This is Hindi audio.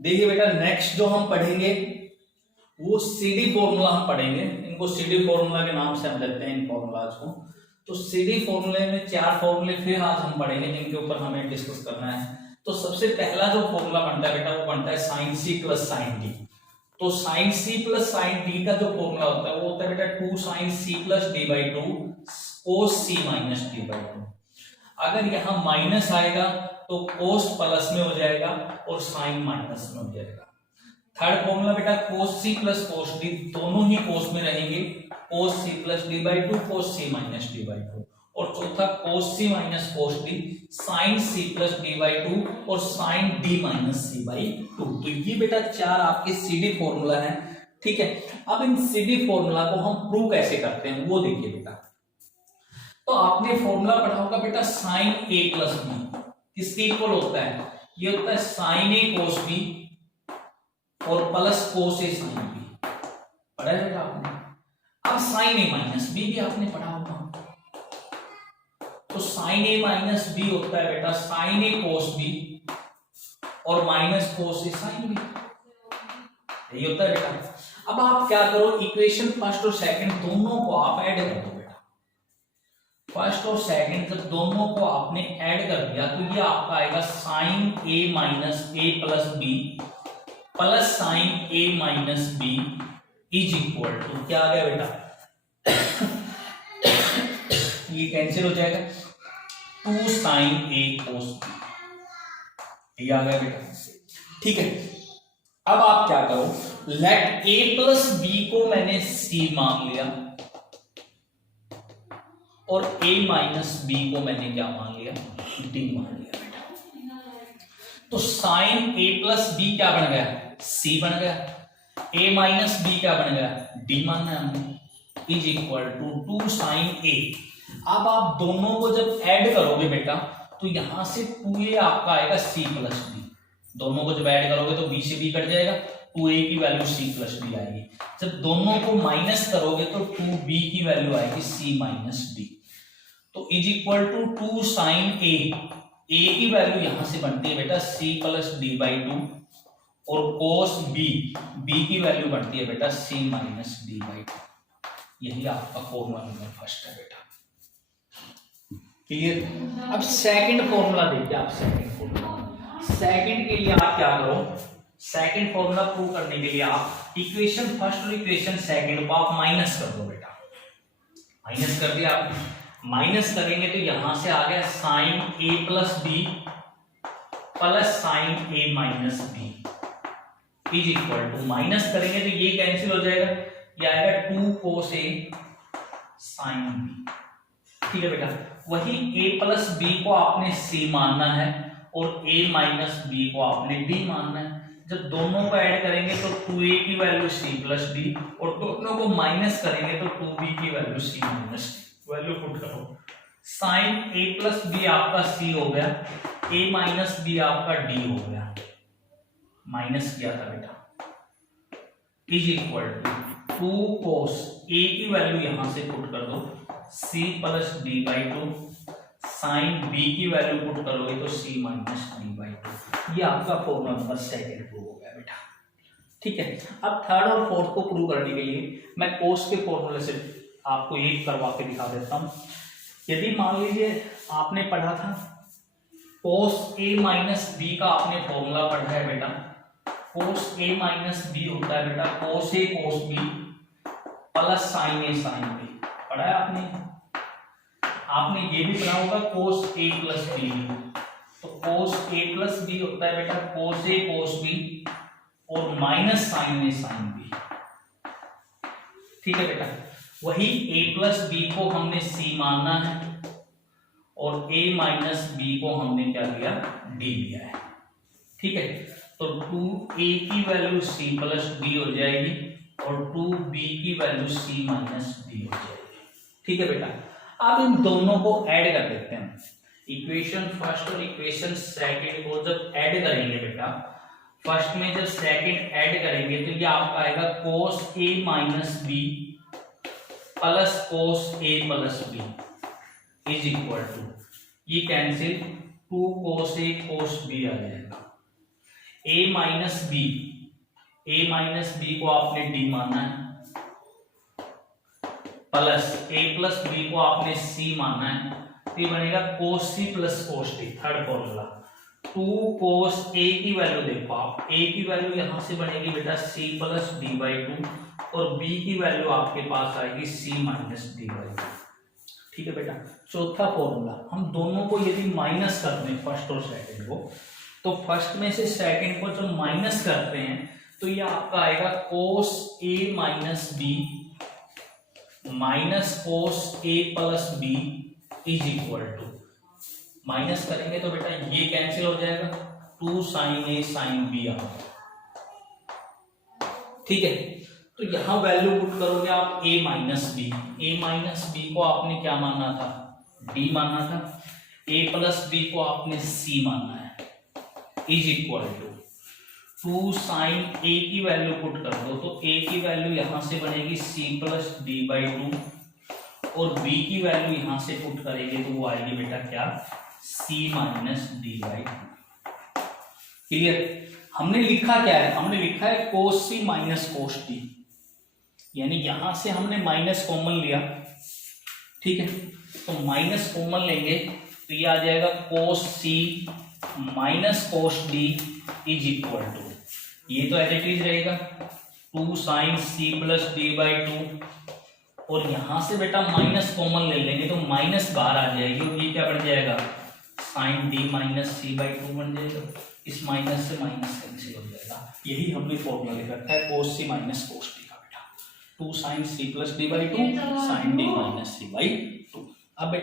देखिए बेटा, नेक्स्ट जो हम पढ़ेंगे वो सीडी फॉर्मूला हम पढ़ेंगे। इनको सीडी फॉर्मूला के नाम से हम लेते हैं इन फॉर्मूलाज को। तो सीडी फॉर्मूले में 4 फॉर्मूले फिर आज हम पढ़ेंगे जिनके ऊपर हमें डिस्कस करना है। तो सबसे पहला जो फॉर्मूला बनता है बेटा वो बनता है sine C plus sine D. तो sine C plus sine D का जो फॉर्मूला होता है वो होता है बेटा 2 sine C plus D by 2 cos C minus D by 2। अगर यहाँ माइनस आएगा तो कोस प्लस में हो जाएगा और साइन माइनस में हो जाएगा। थर्ड फॉर्मूला बेटा कोस सी प्लस कोस डी, दोनों ही कोस में रहेंगे, cos C plus D by 2 cos C minus D by 2। और चौथा cos C minus cos D sine C plus D by 2 और sine D minus C by 2। तो ये बेटा 4 आपके सीडी फॉर्मूला है। ठीक है, अब इन सीडी फॉर्मूला को हम प्रूव कैसे करते हैं वो देखिए बेटा। तो आपने फॉर्मूला पढ़ा होगा बेटा साइन ए प्लस बी किसके इक्वल होता है, ये होता है साइन ए कोस बी और प्लस कोस ए साइन बी। पढ़ा है बेटा आपने। अब साइन ए माइनस बी भी आपने पढ़ा होगा। तो साइन ए माइनस बी होता है बेटा साइन ए कोस बी और माइनस कोस ए साइन बी, यही होता है बेटा। अब आप क्या करो, इक्वेशन फर्स्ट और सेकंड दोनों को आप ऐड कर दो बेटा। फर्स्ट और सेकंड जब दोनों को आपने ऐड कर दिया तो ये आपका आएगा sine A minus A plus B plus sine A minus B is equal to क्या आ गया बेटा ये कैंसिल हो जाएगा 2 साइन ए कोस बी, ये आ गया बेटा। ठीक है, अब आप क्या करो, लेट ए प्लस बी को मैंने सी मान लिया और a माइनस बी को मैंने क्या मान लिया, d मान लिया बेटा। तो साइन a प्लस बी क्या बन गया, c बन गया। a माइनस बी क्या बन गया, d मानना है हमने, is equal to 2 sine a। अब आप दोनों को जब ऐड करोगे बेटा तो यहां से 2a आपका आएगा c प्लस b। दोनों को जब ऐड करोगे तो b से b कट जाएगा, 2a की वैल्यू c प्लस b आएगी। जब दोनों को माइनस करोगे तो 2b की वैल्यू आएगी c माइनस b। तो is equal to 2 sine a, a की वैल्यू यहां से बनती है बेटा c प्लस डी बाई 2 और कोस b, b की वैल्यू बनती है बेटा c माइनस डी बाई 2। यही आपका फॉर्मूला नंबर फर्स्ट है बेटा। क्लियर। अब सेकंड फॉर्मूला देखिए आप। सेकंड के लिए आप क्या करो, सेकंड फॉर्मूला प्रूव करने के लिए आप इक्वेशन फर्स्ट और इक्वेशन सेकंड को आप माइनस कर दो बेटा। माइनस कर दिया आप, माइनस करेंगे तो यहां से आ गया sine A plus B plus sine A minus B is equal to, minus करेंगे तो ये कैंसिल हो जाएगा, ये आएगा 2 कोस ए साइन बी। ठीक है बेटा, वही a प्लस बी को आपने c मानना है और a माइनस बी को आपने d मानना है। जब दोनों को ऐड करेंगे तो 2a की वैल्यू c प्लस डी और दोनों को माइनस करेंगे तो 2b की value c minus D. Value put करो, साइन a प्लस बी आपका c हो गया, a माइनस बी आपका d हो गया, माइनस किया था बेटा, is equal to 2 cos a की वैल्यू यहां से पुट कर दो c plus D by 2, sine b की वैल्यू पुट करोगे तो c माइनस डी बाई 2। ये आपका फॉर्मूला नंबर सेकंड प्रूव हो गया बेटा। ठीक है, अब थर्ड और फोर्थ को प्रूव करने के लिए मैं कोस के फॉर्मूले से आपको एक करवा के दिखा देता हूं। यदि मान लीजिए आपने पढ़ा था कोस a माइनस बी का, आपने फॉर्मूला पढ़ा है बेटा, कोस a माइनस बी होता है बेटा cos a cos b plus sine a sine b। पढ़ा है आपने। आपने ये भी पढ़ा होगा कोस a प्लस बी। तो कोस a प्लस बी होता है बेटा कोस a कोस b और minus sine a sine b। ठीक है बेटा, वही a प्लस बी को हमने c मानना है और a माइनस b को हमने क्या लिया, d लिया है। ठीक है, तो 2a की वैल्यू c प्लस d हो जाएगी और 2b की वैल्यू c माइनस d हो जाएगी। ठीक है बेटा, अब इन दोनों को ऐड कर देते हैं। इक्वेशन फर्स्ट और इक्वेशन सेकंड को जब ऐड करेंगे बेटा, फर्स्ट में जब सेकंड ऐड करेंगे तो ये आपका आएगा cos a minus B plus cos a plus B is equal to, ये cancel 2 cos a cos b आ जाएगा। ए माइनस बी को आपने डी मानना है, प्लस ए प्लस बी को आपने सी मानना है, तो ये बनेगा cos C plus cos D. Third formula 2 cos A की वैल्यू देखो आप, ए की वैल्यू यहां से बनेगी बेटा सी प्लस डी बाई 2 और बी की वैल्यू आपके पास आएगी सी माइनस डी बाई 2। ठीक है बेटा। चौथा फॉर्मूला, हम दोनों को यदि माइनस करते हैं फर्स्ट और सेकंड को, तो फर्स्ट में से सेकंड को जब माइनस करते हैं तो ये आपका आएगा cos A minus B minus cos A plus B is equal to, minus करेंगे तो बेटा ये कैंसिल हो जाएगा, 2 साइन ए साइन बी आ। ठीक है, तो यहां वैल्यू पुट करोगे आप a माइनस बी को आपने क्या मानना था, d मानना था, a प्लस बी को आपने c मानना है, is equal to 2 sine a की वैल्यू पुट कर दो तो a की वैल्यू यहां से बनेगी c प्लस डी बाई 2 और b की वैल्यू यहां से पुट करेंगे तो वो आएगी बेटा क्या, c minus D by 2। Clear. हमने लिखा क्या है, हमने लिखा है कोस सी माइनस कोस डी, यानी यहां से हमने माइनस कॉमन लिया। ठीक है, तो माइनस कॉमन लेंगे तो ये आ जाएगा cos C minus cos D is equal to, ये तो एज इट इज रहेगा 2 sine C plus D by 2 और यहां से बेटा माइनस कॉमन ले लेंगे तो माइनस बाहर आ जाएगी और ये क्या बन जाएगा, sine D minus C by 2 बन जाएगा। इस माइनस से माइनस कैंसिल हो जाएगा। यही हमने फॉर्मूला लिख रखा है कोस सी माइनस कोस डी का बेटा, 2 sine C plus D by 2 sine D minus C by